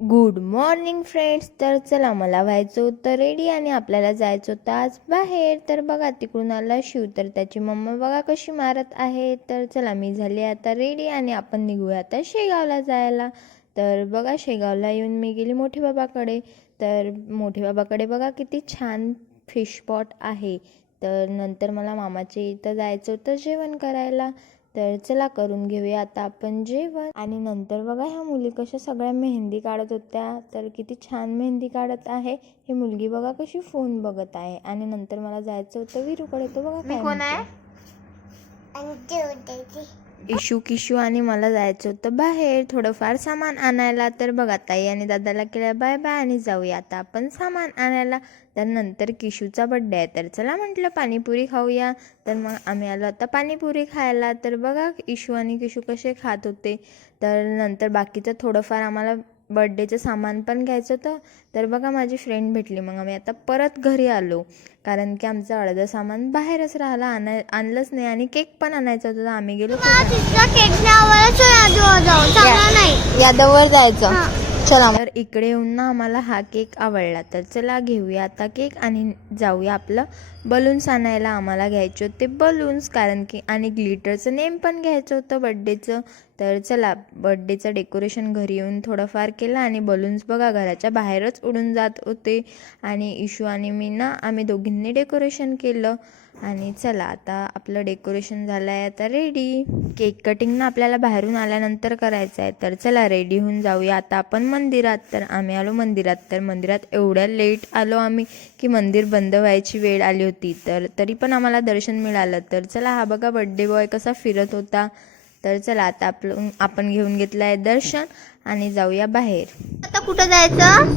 Good morning friends तर चला मला व्हायचं होतं रेडी आणि आपल्याला जायचं होतं आज बाहेर. तर बघा तिकडून आला शिव. तर त्याची मम्मा बघा कशी मारत आहे. तर चला मी झाली आता रेडी आणि आपण निघूया आता शेगावला जायला. तर बघा शेगावला येऊन मी गेली मोठे बाबाकडे. तर मोठे बाबाकडे बघा किती छान फिश पॉट आहे. तर नंतर मला मामाच्या इथं जायचं होतं जेवण करायला. तर चला करून घेऊया आता आपण जेवण. आणि नंतर बघा ह्या मुली कशा सगळ्या मेहंदी काढत होत्या. तर किती छान मेहंदी काढत आहे. ही मुलगी बघा कशी फोन बघत आहे. आणि नंतर मला जायचं होतं विरूकडे. तो बघा काय म्हणतो. इशू किशू आणि मला जायचं होतं बाहेर. थोडंफार सामान आणायला तर बघा ताई आणि दादाला केलं बाय बाय आणि जाऊया. आता आपण सामान आणायला. तर नंतर किशूचा बड्डे आहे. तर चला म्हटलं पाणीपुरी खाऊया. तर मग आम्ही आलो आता पाणीपुरी खायला. तर बघा इशू आणि किशू कसे खात होते. तर नंतर बाकीचं थोडंफार आम्हाला बड्डेचं सामान पण घ्यायचं होतं. तर बघा माझी फ्रेंड भेटली. मग आम्ही आता परत घरी आलो. कारण की आमचं अर्धं सामान बाहेरच राहिलं. आणाय आणलंच नाही आणि केक पण आणायचा होता. आम्ही गेलो यादववर जायचं. चला. तर इकडे येऊन ना आम्हाला हा केक आवडला. तर चला घेऊया आता केक आणि जाऊया आपलं बलून्स आणायला. आम्हाला घ्यायचे होते बलून्स कारण की आणि ग्लिटरचं नेम पण घ्यायचं होतं बड्डेचं तर चला बड्डेचं डेकोरेशन घरी येऊन थोडंफार केलं आणि बलून्स बघा घराच्या बाहेरच उडून जात होते. आणि इशू आणि मी ना आम्ही दोघींनी डेकोरेशन केलं. आणि चला आता आपलं डेकोरेशन झालं आहे आता रेडी केक कटिंग ना आपल्याला बाहेरून आल्यानंतर करायचं आहे तर चला रेडी होऊन जाऊया. आता आपण मंदिरात तर आम्ही आलो मंदिरात तर मंदिरात एवढ्या लेट आलो आम्ही की मंदिर बंद व्हायची वेळ आली होती. तर तरी पण आम्हाला दर्शन मिळालं. तर चला हा बघा बड्डे बॉय कसा फिरत होता. तर चला आता आपलं आपण घेऊन घेतलं आहे दर्शन आणि जाऊया बाहेर. आता कुठं जायचं?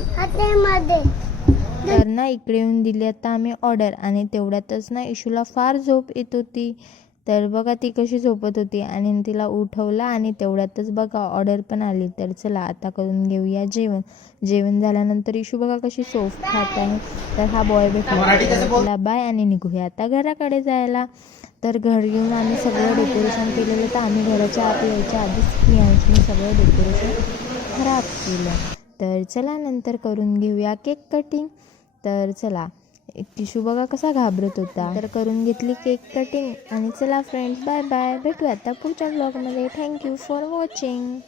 तर ना इकडे येऊन दिली आता आम्ही ऑर्डर आणि तेवढ्यातच ना इशूला फार झोप येत होती. तर बघा ती कशी झोपत होती आणि तिला उठवला आणि तेवढ्यातच बघा ऑर्डर पण आली. तर चला आता करून घेऊया जेवण. जेवण झाल्यानंतर इशू बघा कशी सोफ खात आहे. तर हा बॉय भेटला. बाय आणि निघूया. आता घराकडे जायला. तर घर घेऊन आम्ही सगळं डेकोरेशन केलेलं. तर आम्ही घराच्या आत यायच्या आधीच मी सगळं डेकोरेशन खराब केलं. तर चला नंतर करून घेऊया केक कटिंग तर चला टिशू बघा कसा घाबरत होता. तर करून घेतली केक कटिंग आणि चला फ्रेंड्स बाय बाय भेटूया आता पुढच्या ब्लॉगमध्ये थँक्यू फॉर वॉचिंग